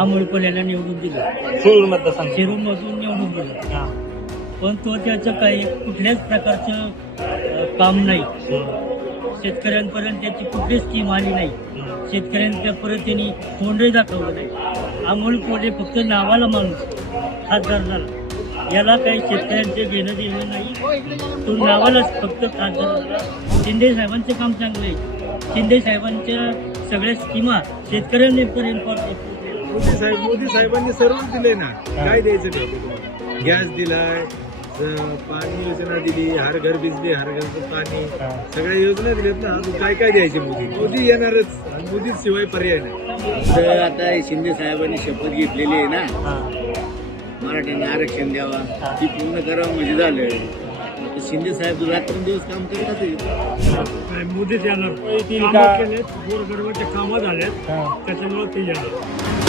अमोल कोल्ह्याला निवडून दिलं, शिरूर मतदारसंघ. शिरूरमधून निवडून दिलं. हा. पण तो त्याचं काही कुठल्याच प्रकारचं काम नाही. शेतकऱ्यांपर्यंत त्याची कुठलीच स्कीम आली नाही. शेतकऱ्यांपर्यंत त्यांनी तोंडही दाखवलं नाही. अमोल कोल्हे फक्त नावाला माणूस खासदार झाला, याला काही शेतकऱ्यांचे घेणं देणं नाही. तो नावालाच फक्त खासदार झाला. शिंदे साहेबांचं काम चांगलं आहे. शिंदे साहेबांच्या सगळ्या स्कीमा शेतकऱ्यांपर्यंत पोहोचल्या. मोदी साहेबांनी सर्व दिले ना. काय द्यायचं ठरवलं? गॅस दिलाय, पाणी योजना दिली, हर घर बिजली, हर घर पाणी, सगळ्या योजना दिल्यात ना. अजून काय काय द्यायचे? मोदी येणारच, मोदी शिवाय पर्याय नाही. तर आता शिंदे साहेबांनी शपथ घेतलेली आहे ना, मराठ्यांना आरक्षण द्यावा, ती पूर्ण करावं म्हणजे झालं. तर शिंदे साहेब रात्रंदिवस काम करतात. मोदीच येणार. येतील का? गोरगरबाचे कामं झालेत, त्याच्यामुळे ते येणार.